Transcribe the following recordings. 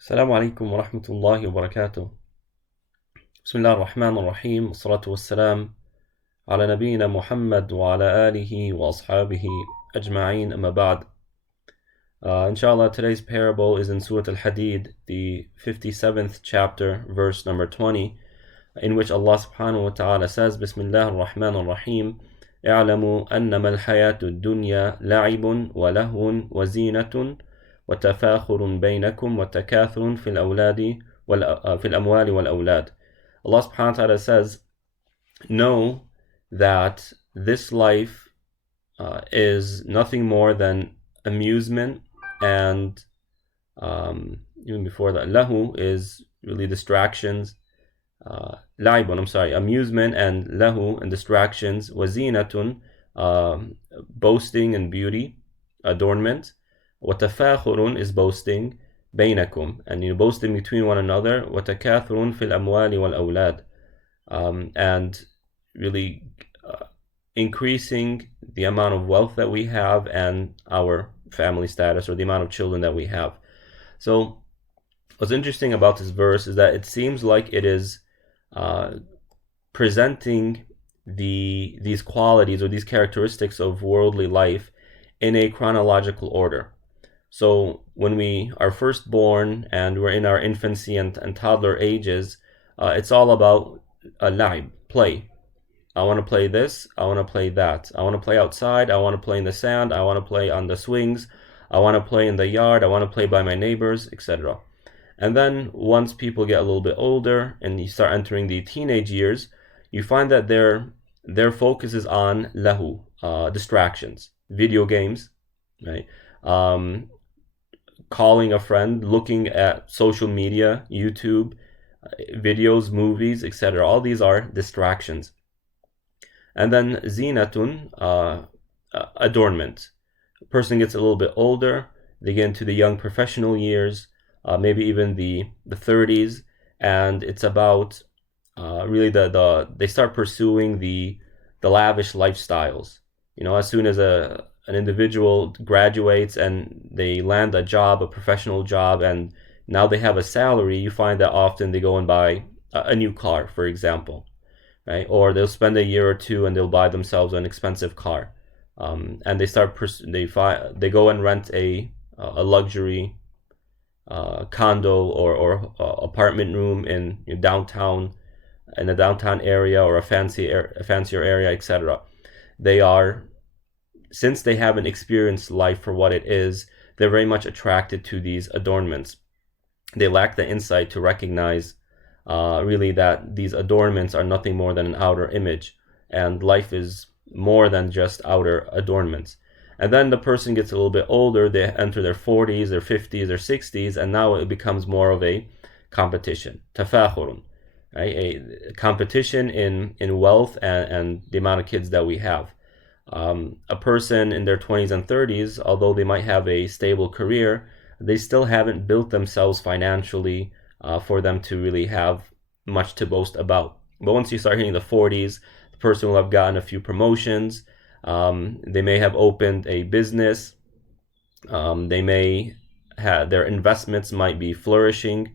السلام عليكم ورحمة الله وبركاته. بسم الله الرحمن الرحيم والصلاة والسلام على نبينا محمد وعلى آله وأصحابه أجمعين أما بعد. Inshallah, today's parable is in Surah Al-Hadid, the 57th chapter, verse number 20, in which Allah subhanahu wa ta'ala says, Bismillah ar-Rahman ar-Rahim, اعلموا أنما الحياة الدنيا لعب ولهو وزينة وتفاخر بينكم وتكاثر في الأموال والأولاد. Allah subhanahu wa ta'ala says, know that this life is nothing more than amusement and even before that, lahu is really distractions. Amusement and lahu and distractions. Wazinatun, boasting and beauty, adornment. Watafakhurun is boasting. Bainakum, and boasting between one another. Watakathurun fil amwali wal awlad, and really increasing the amount of wealth that we have and our family status, or the amount of children that we have. So what's interesting about this verse is that it seems like it is presenting these qualities or these characteristics of worldly life in a chronological order. So when we are first born and we're in our infancy and toddler ages, it's all about la'ib, play. I want to play this, I want to play that. I want to play outside, I want to play in the sand, I want to play on the swings, I want to play in the yard, I want to play by my neighbors, etc. And then once people get a little bit older and you start entering the teenage years, you find that their focus is on lahu, distractions, video games, right? Calling a friend, looking at social media, YouTube, videos, movies, etc. All these are distractions. And then zinatun, adornment. A person gets a little bit older, they get into the young professional years, maybe even the 30s, and it's about really they start pursuing the lavish lifestyles. As soon as an individual graduates and they land a job, a professional job, and now they have a salary, you find that often they go and buy a new car, for example, right? Or they'll spend a year or two and they'll buy themselves an expensive car, and they go and rent a luxury condo or apartment room in a downtown area, or a fancier area, etc. Since they haven't experienced life for what it is, they're very much attracted to these adornments. They lack the insight to recognize really that these adornments are nothing more than an outer image, and life is more than just outer adornments. And then the person gets a little bit older, they enter their 40s, their 50s, their 60s, and now it becomes more of a competition. Tafakhurun, right? A competition in wealth and the amount of kids that we have. A person in their 20s and 30s, although they might have a stable career, they still haven't built themselves financially for them to really have much to boast about. But once you start hitting the 40s, the person will have gotten a few promotions. They may have opened a business. They may have, their investments might be flourishing.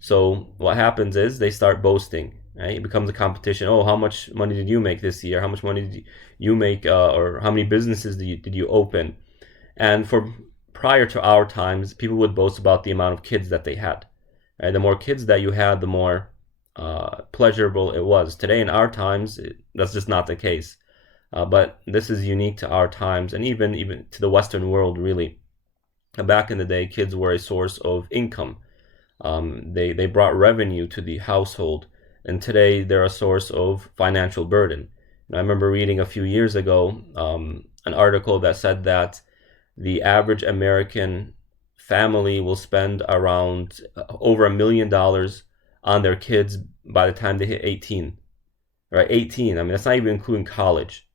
So what happens is they start boasting. Right? It becomes a competition. Oh, how much money did you make this year? How much money did you make, or how many businesses did you open? And prior to our times, people would boast about the amount of kids that they had. Right? The more kids that you had, the more pleasurable it was. Today in our times, that's just not the case. But this is unique to our times, and even to the Western world, really. Back in the day, kids were a source of income. They brought revenue to the household. And today they're a source of financial burden. And I remember reading a few years ago an article that said that the average American family will spend around over $1 million on their kids by the time they hit 18. Right, 18. I mean, that's not even including college.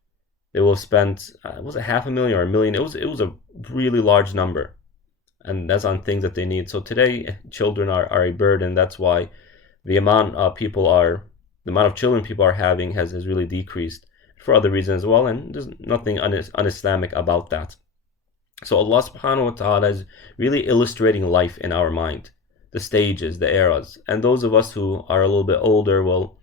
They will have spent, was it $500,000 or $1 million? It was a really large number, and that's on things that they need. So today, children are a burden. That's why the amount of children people are having has really decreased for other reasons as well, and there's nothing un-Islamic about that. So Allah subhanahu wa ta'ala is really illustrating life in our mind. the stages, the eras. And those of us who are a little bit older will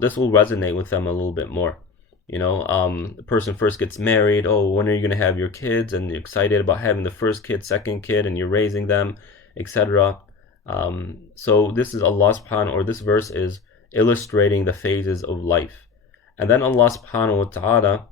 this will resonate with them a little bit more. The person first gets married. Oh, when are you going to have your kids? And you're excited about having the first kid, second kid, and you're raising them, etc. So this is Allah subhanahu, or this verse is illustrating the phases of life. And then Allah subhanahu wa ta'ala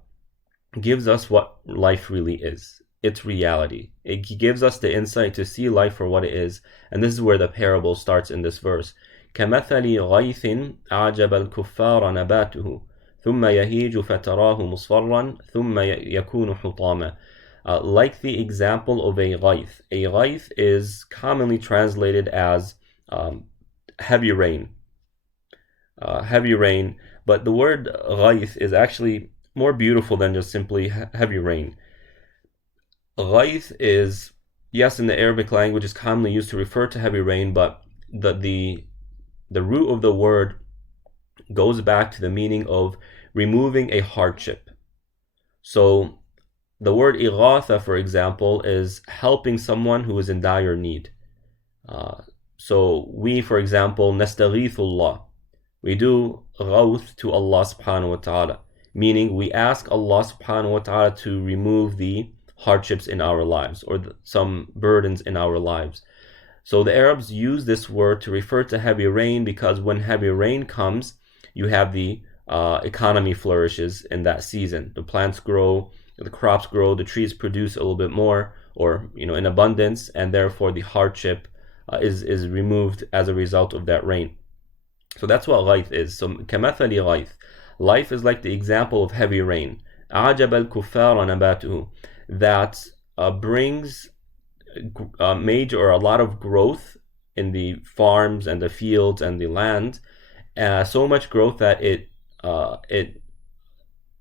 gives us what life really is, its reality. He gives us the insight to see life for what it is. And this is where the parable starts in this verse. كَمَثَلِ غَيْثٍ أَعْجَبَ الْكُفَّارَ نَبَاتُهُ ثُمَّ يَهِيجُ فَتَرَاهُ مُصْفَرًّا ثُمَّ يَكُونُ حُطَامًا. Like the example of a ghayth. A ghayth is commonly translated as heavy rain. Heavy rain, but the word ghayth is actually more beautiful than just simply heavy rain. Ghayth is, yes, in the Arabic language is commonly used to refer to heavy rain, but the root of the word goes back to the meaning of removing a hardship. So the word ighatha, for example, is helping someone who is in dire need. So we, for example, nastaghithullah. We do ghawth to Allah subhanahu wa ta'ala, meaning we ask Allah subhanahu wa ta'ala to remove the hardships in our lives or some burdens in our lives. So the Arabs use this word to refer to heavy rain because when heavy rain comes, you have the economy flourishes in that season. The plants grow, the crops grow, the trees produce a little bit more or in abundance, and therefore the hardship is removed as a result of that rain. So that's what ghayth is. So كَمَثَلِ ghayth. Life is like the example of heavy rain. أَعْجَبَ الْكُفَّارَ نَبَاتُهُ. That brings major or a lot of growth in the farms and the fields and the land. So much growth that it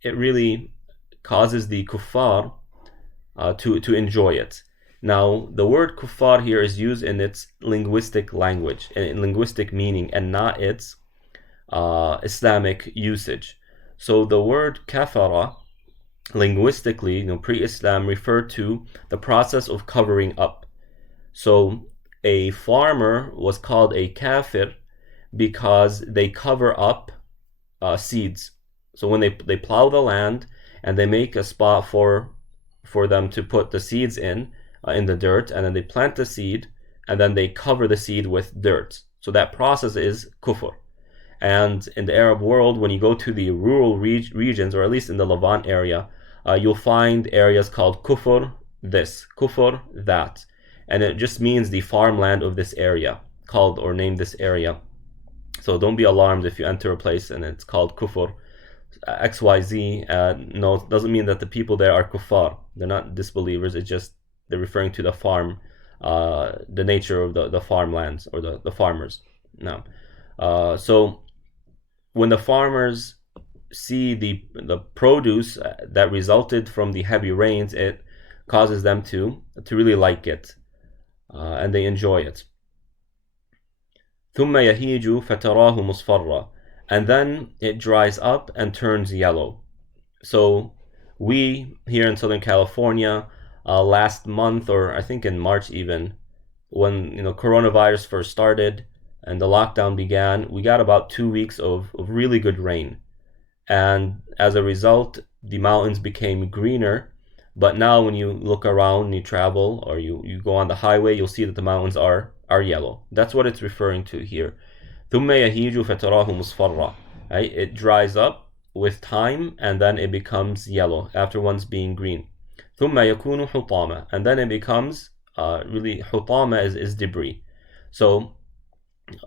really causes the kuffar to enjoy it. Now, the word kuffar here is used in its linguistic language, in linguistic meaning, and not its Islamic usage. So the word kafara, linguistically, pre-Islam, referred to the process of covering up. So a farmer was called a kafir because they cover up seeds. So when they plow the land and they make a spot for them to put the seeds in the dirt, and then they plant the seed, and then they cover the seed with dirt. So that process is kufr. And in the Arab world, when you go to the rural regions, or at least in the Levant area, you'll find areas called kufr this, kufr that. And it just means the farmland of this area, called or named this area. So don't be alarmed if you enter a place and it's called kufr, XYZ. No, it doesn't mean that the people there are kuffar. They're not disbelievers. It's just they're referring to the farm, the nature of the farmlands or the farmers. Now, so when the farmers see the produce that resulted from the heavy rains, it causes them to really like it, and they enjoy it. ثُمَّ يَهِيجُ فَتَرَاهُ مُصْفَرًّا. And then it dries up and turns yellow. So we here in Southern California, last month, or I think in March even, when coronavirus first started and the lockdown began, we got about 2 weeks of really good rain. And as a result, the mountains became greener. But now when you look around, you travel, or you go on the highway, you'll see that the mountains are yellow. That's what it's referring to here. ثُمَّ يَهِيجُ فَتَرَاهُ مُصْفَرًّا. Right? It dries up with time, and then it becomes yellow after once being green. ثُمَّ يَكُونُ حُطَامًا. And then it becomes really, hutama is debris. So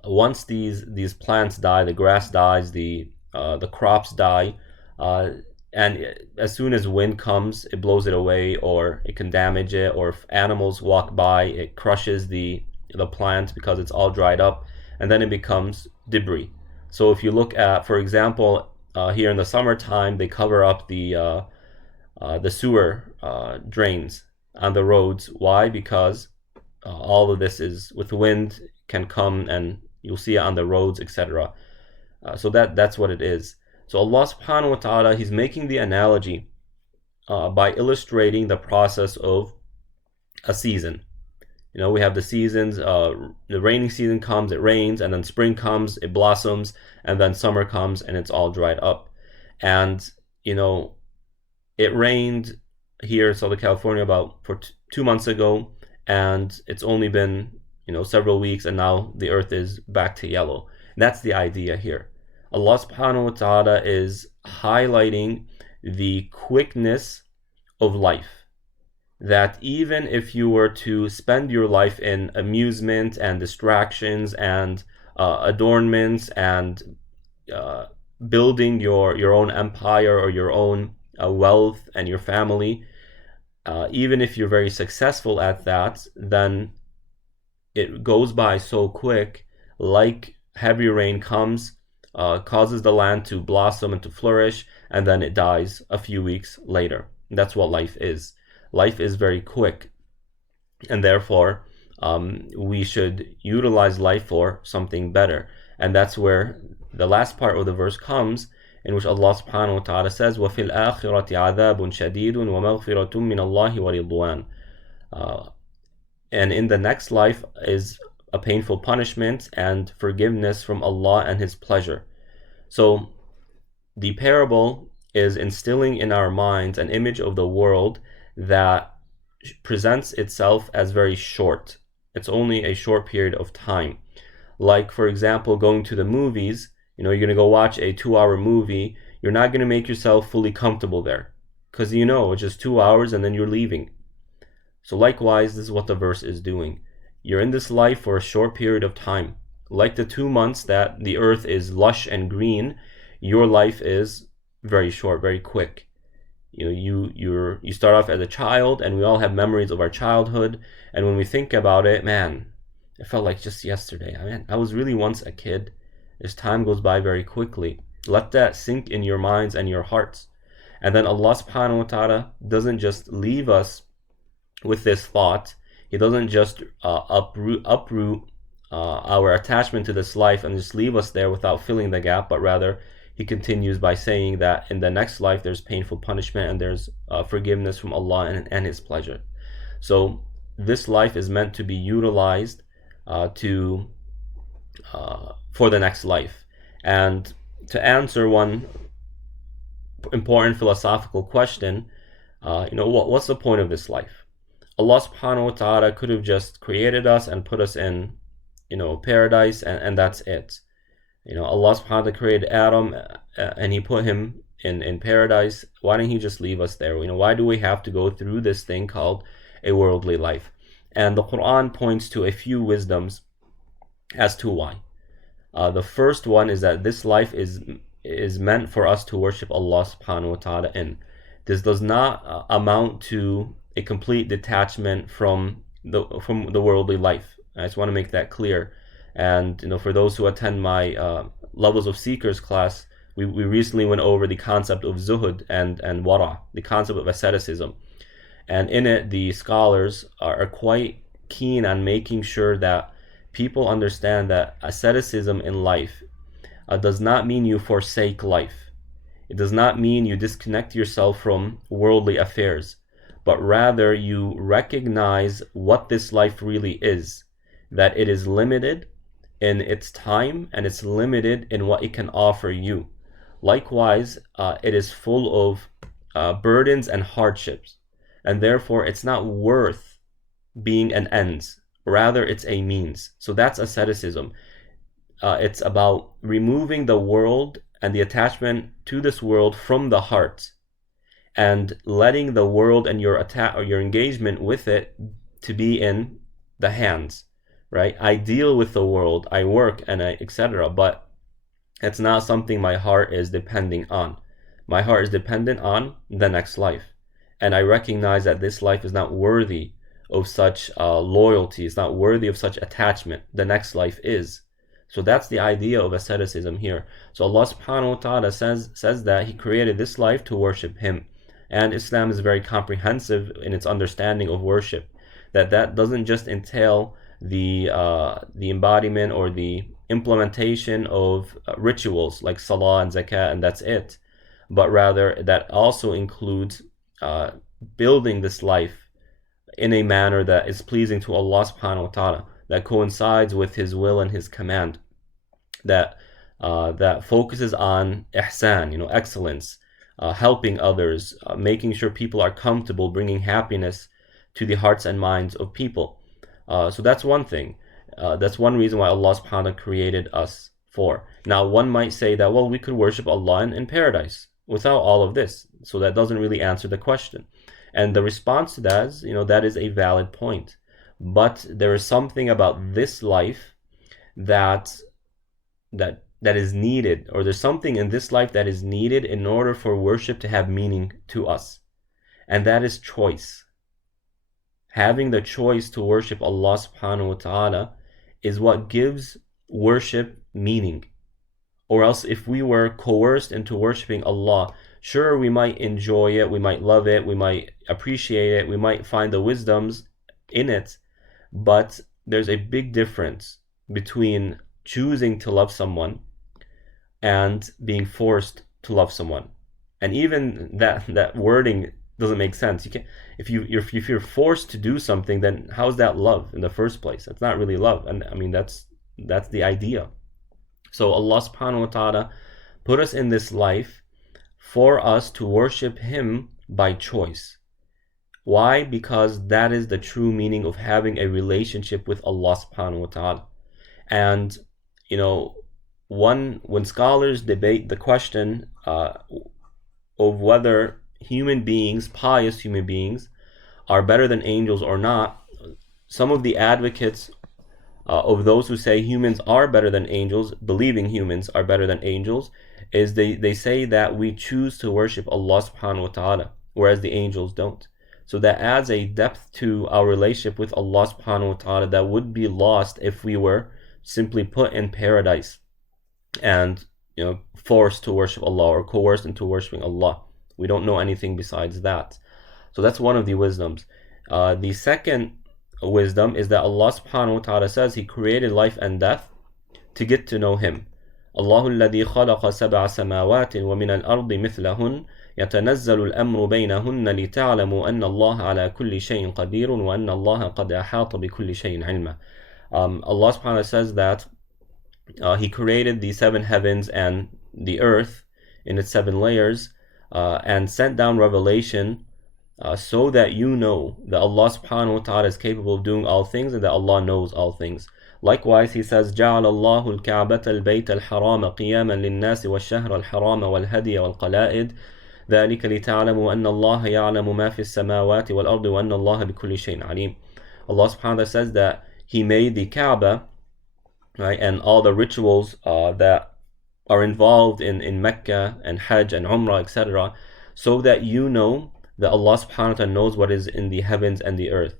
once these plants die, the grass dies, the crops die, and as soon as wind comes, it blows it away, or it can damage it, or if animals walk by, it crushes the plant because it's all dried up, and then it becomes debris. So if you look at, for example, here in the summertime, they cover up the sewer drains on the roads. Why? Because all of this is with wind can come, and you'll see it on the roads, etc. So that's what it is. So Allah subhanahu wa ta'ala, He's making the analogy by illustrating the process of a season. We have the seasons. The rainy season comes, it rains, and then spring comes, it blossoms, and then summer comes, and it's all dried up. And it rained here in Southern California about 2 months ago, and it's only been several weeks, and now the earth is back to yellow. And that's the idea here. Allah subhanahu wa ta'ala is highlighting the quickness of life, that even if you were to spend your life in amusement and distractions and adornments and building your own empire or your own wealth and your family, even if you're very successful at that, then it goes by so quick, like heavy rain comes, causes the land to blossom and to flourish, and then it dies a few weeks later. And that's what life is. Life is very quick, and therefore we should utilize life for something better. And that's where the last part of the verse comes, in which Allah subhanahu wa ta'ala says, وَفِي الْآخِرَةِ عَذَابٌ شَدِيدٌ وَمَغْفِرَةٌ مِّنَ اللَّهِ وَرِضْوَانٌ. And in the next life is a painful punishment and forgiveness from Allah and His pleasure. So the parable is instilling in our minds an image of the world that presents itself as very short. It's only a short period of time. Like, for example, going to the movies. You're going to go watch a 2-hour movie. You're not going to make yourself fully comfortable there, because it's just 2 hours and then you're leaving. So likewise, this is what the verse is doing. You're in this life for a short period of time. Like the 2 months that the earth is lush and green, your life is very short, very quick. You start off as a child, and we all have memories of our childhood. And when we think about it, man, it felt like just yesterday. I was really once a kid. This time goes by very quickly. Let that sink in your minds and your hearts. And then Allah subhanahu wa ta'ala doesn't just leave us with this thought. He doesn't just uproot our attachment to this life and just leave us there without filling the gap, but rather He continues by saying that in the next life there's painful punishment and there's forgiveness from Allah and His pleasure. So this life is meant to be utilized for the next life. And to answer one important philosophical question, what's the point of this life? Allah subhanahu wa ta'ala could have just created us and put us in paradise, and that's it. Allah subhanahu wa ta'ala created Adam and He put him in paradise. Why didn't He just leave us there? Why do we have to go through this thing called a worldly life? And the Quran points to a few wisdoms as to why. The first one is that this life is meant for us to worship Allah subhanahu wa ta'ala in. This does not amount to a complete detachment from the worldly life. I just want to make that clear. And for those who attend my Levels of Seekers class, we recently went over the concept of zuhud and wara, the concept of asceticism. And in it, the scholars are quite keen on making sure that people understand that asceticism in life does not mean you forsake life. It does not mean you disconnect yourself from worldly affairs, but rather you recognize what this life really is, that it is limited in its time and it's limited in what it can offer you. Likewise, it is full of burdens and hardships, and therefore it's not worth being an end. Rather, it's a means. So that's asceticism. It's about removing the world and the attachment to this world from the heart, and letting the world and your engagement with it to be in the hands. Right? I deal with the world, I work, and etc. But it's not something my heart is depending on. My heart is dependent on the next life, and I recognize that this life is not worthy of such loyalty. It's not worthy of such attachment. The next life is. So that's the idea of asceticism here. So Allah subhanahu wa ta'ala says that He created this life to worship Him. And Islam is very comprehensive in its understanding of worship. That doesn't just entail the embodiment or the implementation of rituals like salah and zakah, and that's it. But rather that also includes building this life in a manner that is pleasing to Allah subhanahu wa ta'ala, that coincides with His will and His command, that that focuses on ihsan, excellence, helping others, making sure people are comfortable, bringing happiness to the hearts and minds of people. So that's one thing. That's one reason why Allah subhanahu wa ta'ala created us for. Now, one might say that, well, we could worship Allah in paradise without all of this. So that doesn't really answer the question. And the response to that is, that is a valid point. But there is something about this life that is needed, or there's something in this life that is needed in order for worship to have meaning to us. And that is choice. Having the choice to worship Allah subhanahu wa ta'ala is what gives worship meaning. Or else if we were coerced into worshiping Allah, sure, we might enjoy it, we might love it, we might appreciate it, we might find the wisdoms in it, but there's a big difference between choosing to love someone and being forced to love someone. And even that wording doesn't make sense. You can't, if you're forced to do something, then how's that love in the first place? That's not really love. And I mean, that's the idea. So Allah subhanahu wa ta'ala put us in this life for us to worship Him by choice. Why? Because that is the true meaning of having a relationship with Allah subhanahu wa ta'ala. And when scholars debate the question of whether human beings, pious human beings, are better than angels or not, some of the advocates of those who say humans are better than angels, believing humans are better than angels, is they say that we choose to worship Allah subhanahu wa ta'ala, whereas the angels don't. So that adds a depth to our relationship with Allah subhanahu wa ta'ala that would be lost if we were simply put in paradise and forced to worship Allah or coerced into worshiping Allah. We don't know anything besides that. So that's one of the wisdoms. The second wisdom is that Allah subhanahu wa ta'ala says He created life and death to get to know Him. الله الذي خلق سبع سماوات ومن الأرض مثلهن يتنزل الأمر بينهن لتعلموا أن الله على كل شيء قدير وأن الله قد أحاط بكل شيء علما. Allah subhanahu wa ta'ala says that He created the seven heavens and the earth in its seven layers and sent down revelation so that you know that Allah subhanahu wa ta'ala is capable of doing all things and that Allah knows all things. Likewise, He says, جعل الله الكعبة البيت الحرام قياما للناس والشهر الحرام والهدي والقلائد ذلك لتعلموا أن الله يعلم ما في السماوات والأرض وأن الله بكل شيء عليم. Allah subhanahu wa ta'ala says that He made the Kaaba, right, and all the rituals that are involved in Mecca and Hajj and Umrah, etc., so that you know that Allah subhanahu wa ta'ala knows what is in the heavens and the earth.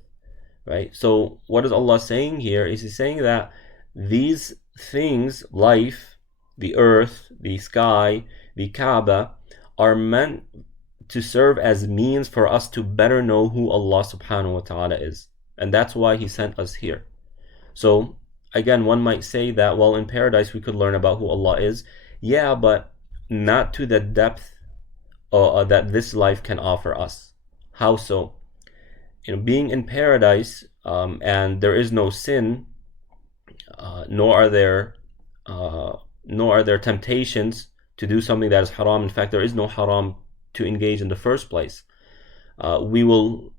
Right? So what is Allah saying here? Is He saying that these things, life, the earth, the sky, the Kaaba, are meant to serve as means for us to better know who Allah subhanahu wa ta'ala is. And that's why He sent us here. So again, one might say that, well, in paradise we could learn about who Allah is. Yeah, but not to the depth that this life can offer us. How so? Being in paradise, and there is no sin, nor are there temptations to do something that is haram. In fact, there is no haram to engage in the first place. We will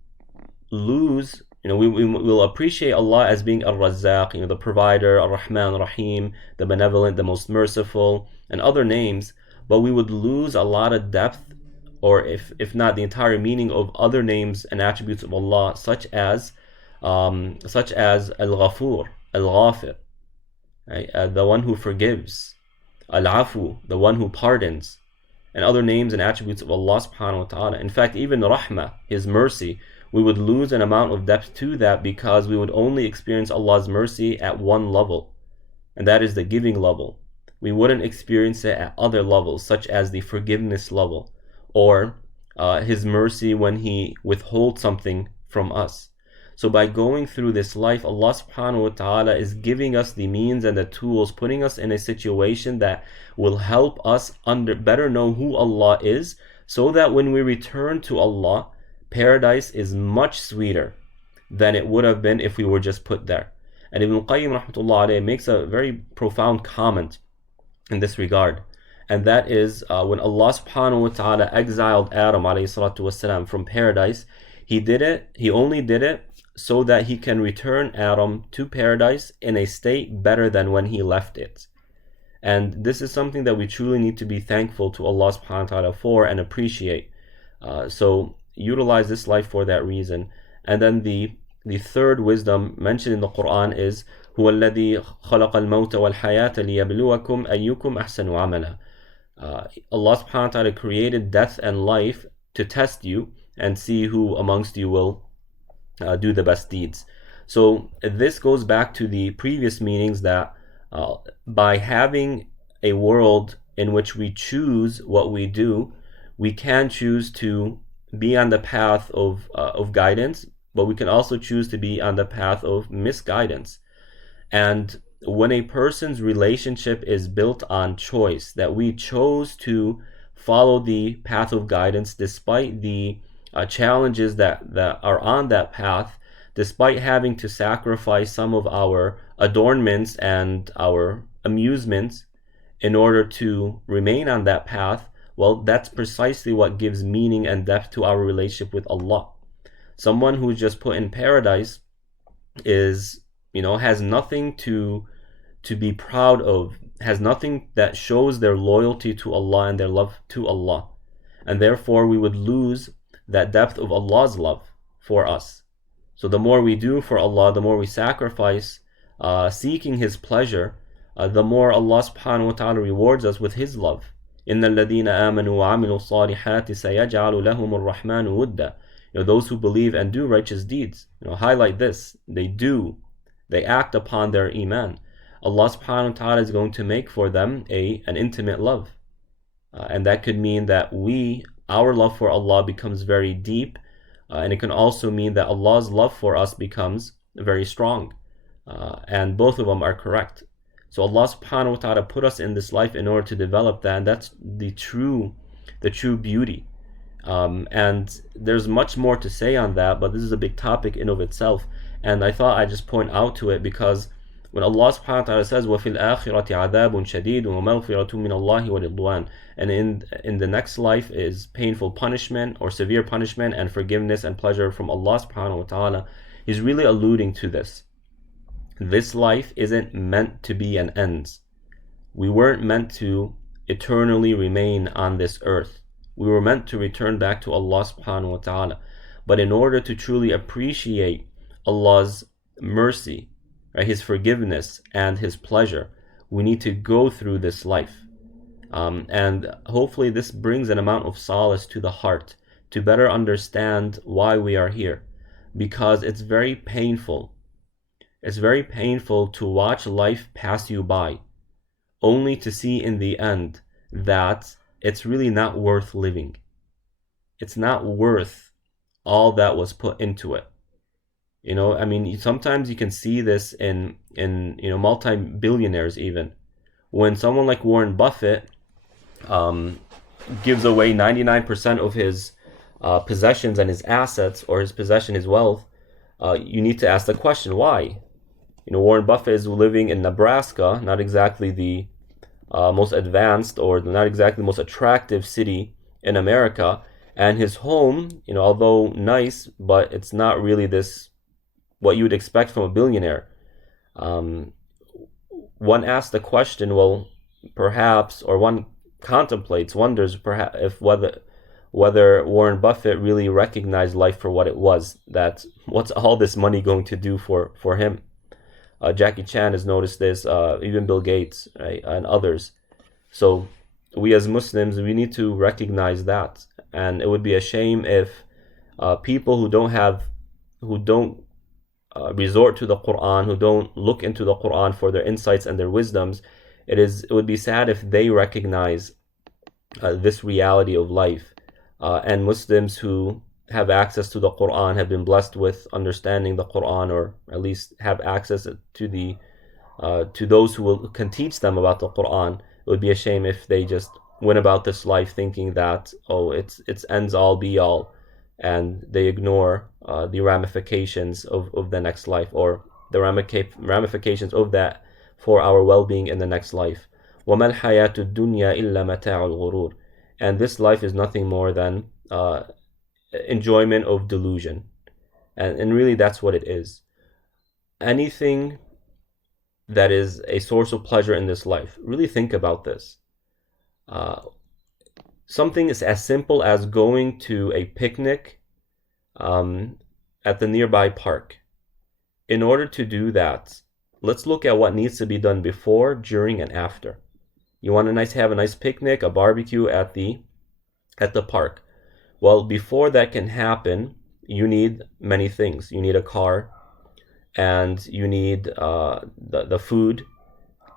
lose, we will appreciate Allah as being Ar-Razzaq, the provider, Ar-Rahman, Rahim, the benevolent, the most merciful, and other names, but we would lose a lot of depth, or if not the entire meaning of other names and attributes of Allah, such as Al-Ghafur, Al-Ghafir, right? The one who forgives, Al-Afu, the one who pardons, and other names and attributes of Allah subhanahu wa ta'ala. In fact, even Rahmah, His mercy, we would lose an amount of depth to that because we would only experience Allah's mercy at one level, and that is the giving level. We wouldn't experience it at other levels, such as the forgiveness level, or His mercy when He withholds something from us. So by going through this life, Allah subhanahu wa ta'ala is giving us the means and the tools, putting us in a situation that will help us better know who Allah is, so that when we return to Allah, paradise is much sweeter than it would have been if we were just put there. And Ibn Qayyim rahmatullah alayhi makes a very profound comment in this regard. And that is when Allah subhanahu wa ta'ala exiled Adam alayhi salatu wasalam from paradise, he only did it so that he can return Adam to paradise in a state better than when he left it. And this is something that we truly need to be thankful to Allah subhanahu wa ta'ala for and appreciate. So utilize this life for that reason. And then the third wisdom mentioned in the Quran is هو الذي خلق الموت والحياة ليبلوكم أيكم أحسن عملا. Allah subhanahu wa ta'ala created death and life to test you and see who amongst you will do the best deeds. So this goes back to the previous meanings that by having a world in which we choose what we do, we can choose to be on the path of guidance, but we can also choose to be on the path of misguidance. And when a person's relationship is built on choice, that we chose to follow the path of guidance despite the challenges that are on that path, despite having to sacrifice some of our adornments and our amusements in order to remain on that path, well, that's precisely what gives meaning and depth to our relationship with Allah. Someone who's just put in paradise is, has nothing to be proud of, has nothing that shows their loyalty to Allah and their love to Allah. And therefore we would lose that depth of Allah's love for us. So the more we do for Allah, the more we sacrifice seeking His pleasure, the more Allah subhanahu wa ta'ala rewards us with His love. إِنَّ الَّذِينَ آمَنُوا وَعَمِلُوا الصَّالِحَاتِ سَيَجْعَلُ لَهُمُ الرَّحْمَنُ وُدًّا. Those who believe and do righteous deeds, highlight this. They act upon their iman. Allah subhanahu wa ta'ala is going to make for them an intimate love. And that could mean that our love for Allah becomes very deep, and it can also mean that Allah's love for us becomes very strong. And both of them are correct. So Allah subhanahu wa ta'ala put us in this life in order to develop that, and that's the true beauty. And there's much more to say on that, but this is a big topic in of itself. And I thought I'd just point out to it because when Allah subhanahu wa ta'ala says وَفِي الْآخِرَةِ عَذَابٌ شَدِيدٌ وَمَغْفِرَةٌ مِّنَ اللَّهِ وَرِضْوَانٌ, and in the next life is painful punishment or severe punishment and forgiveness and pleasure from Allah subhanahu wa ta'ala, He's really alluding to this. This life isn't meant to be an end. We weren't meant to eternally remain on this earth. We were meant to return back to Allah subhanahu wa ta'ala. But in order to truly appreciate Allah's mercy, right, His forgiveness and His pleasure, we need to go through this life. And hopefully this brings an amount of solace to the heart to better understand why we are here. Because it's very painful. It's very painful to watch life pass you by, only to see in the end that it's really not worth living. It's not worth all that was put into it. Sometimes you can see this in multi-billionaires even. When someone like Warren Buffett gives away 99% of his possessions and his assets, or his wealth, you need to ask the question, why? Warren Buffett is living in Nebraska, not exactly the most advanced or not exactly the most attractive city in America, and his home, although nice, but it's not really what you would expect from a billionaire. One asks the question, well, perhaps, or one wonders perhaps if whether Warren Buffett really recognized life for what it was. That what's all this money going to do for him? Jackie Chan has noticed this, even Bill Gates, right, and others. So we as Muslims, we need to recognize that. And it would be a shame if people who don't resort to the Quran, who don't look into the Quran for their insights and their wisdoms, it would be sad if they recognize this reality of life. And Muslims who have access to the Quran, have been blessed with understanding the Quran, or at least have access to those who can teach them about the Quran. It would be a shame if they just went about this life thinking that, it's ends all be all, and they ignore the ramifications of the next life, or the ramifications of that for our well-being in the next life. وَمَا الْحَيَاةُ الدُّنْيَا إِلَّا مَتَاعُ الْغُرُورِ. And this life is nothing more than enjoyment of delusion. And really that's what it is. Anything that is a source of pleasure in this life, really think about this. Something is as simple as going to a picnic at the nearby park. In order to do that, let's look at what needs to be done before, during, and after. You want to have a nice picnic, a barbecue at the park. Well, before that can happen, you need many things. You need a car, and you need the food.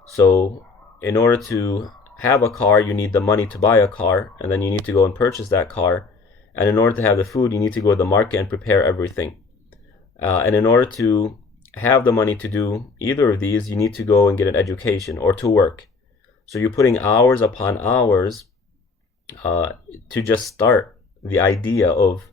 So in order to have a car, you need the money to buy a car, and then you need to go and purchase that car. And in order to have the food, you need to go to the market and prepare everything. And in order to have the money to do either of these, you need to go and get an education or to work. So you're putting hours upon hours to just start the idea of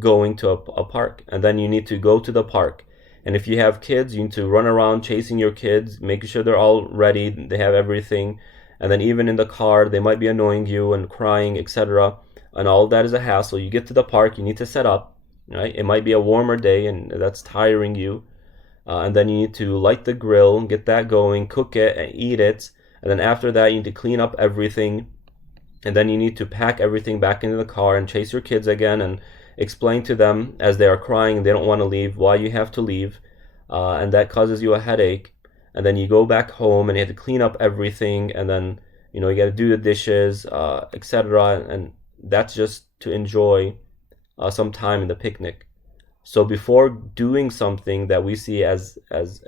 going to a park. And then you need to go to the park. And if you have kids, you need to run around chasing your kids, making sure they're all ready, they have everything. And then even in the car, they might be annoying you and crying, etc. And all of that is a hassle. You get to the park, you need to set up, right? It might be a warmer day, and that's tiring you. And then you need to light the grill, get that going, cook it, and eat it. And then after that, you need to clean up everything. And then you need to pack everything back into the car and chase your kids again and explain to them as they are crying, they don't want to leave, why you have to leave. And that causes you a headache. And then you go back home and you have to clean up everything. And then, you got to do the dishes, etc. And that's just to enjoy some time in the picnic. So before doing something that we see as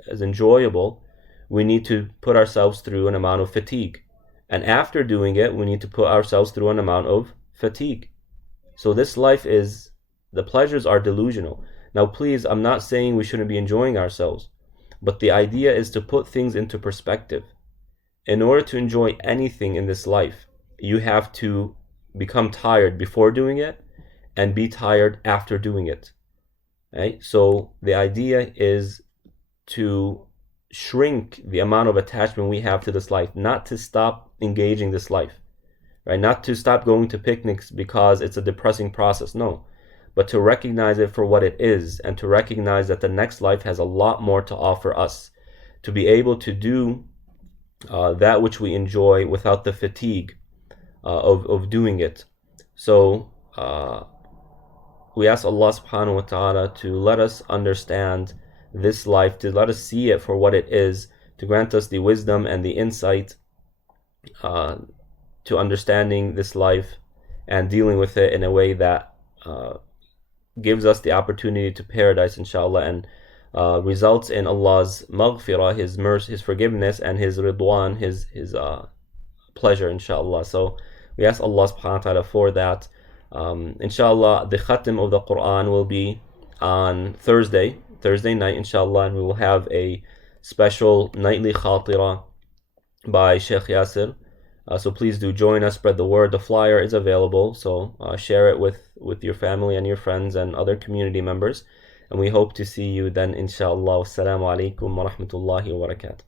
enjoyable, we need to put ourselves through an amount of fatigue. And after doing it, we need to put ourselves through an amount of fatigue. So this life the pleasures are delusional. Now please, I'm not saying we shouldn't be enjoying ourselves, but the idea is to put things into perspective. In order to enjoy anything in this life, you have to become tired before doing it and be tired after doing it. Right? So the idea is to shrink the amount of attachment we have to this life, not to stop engaging this life, right? Not to stop going to picnics because it's a depressing process, no, but to recognize it for what it is, and to recognize that the next life has a lot more to offer us, to be able to do that which we enjoy without the fatigue of doing it. So we ask Allah subhanahu wa ta'ala to let us understand this life, to let us see it for what it is, to grant us the wisdom and the insight to understanding this life and dealing with it in a way that gives us the opportunity to paradise, inshallah, and results in Allah's maghfirah, His mercy, His forgiveness, and His ridwan, His pleasure, inshallah. So we ask Allah subhanahu wa ta'ala for that. Inshallah, the khatim of the Quran will be on Thursday night, inshallah, and we will have a special nightly khatira by Sheikh Yasir. So please do join us, spread the word. The flyer is available, so share it with your family and your friends and other community members. And we hope to see you then, inshallah. Wassalamu alaikum wa rahmatullahi wa barakatuh.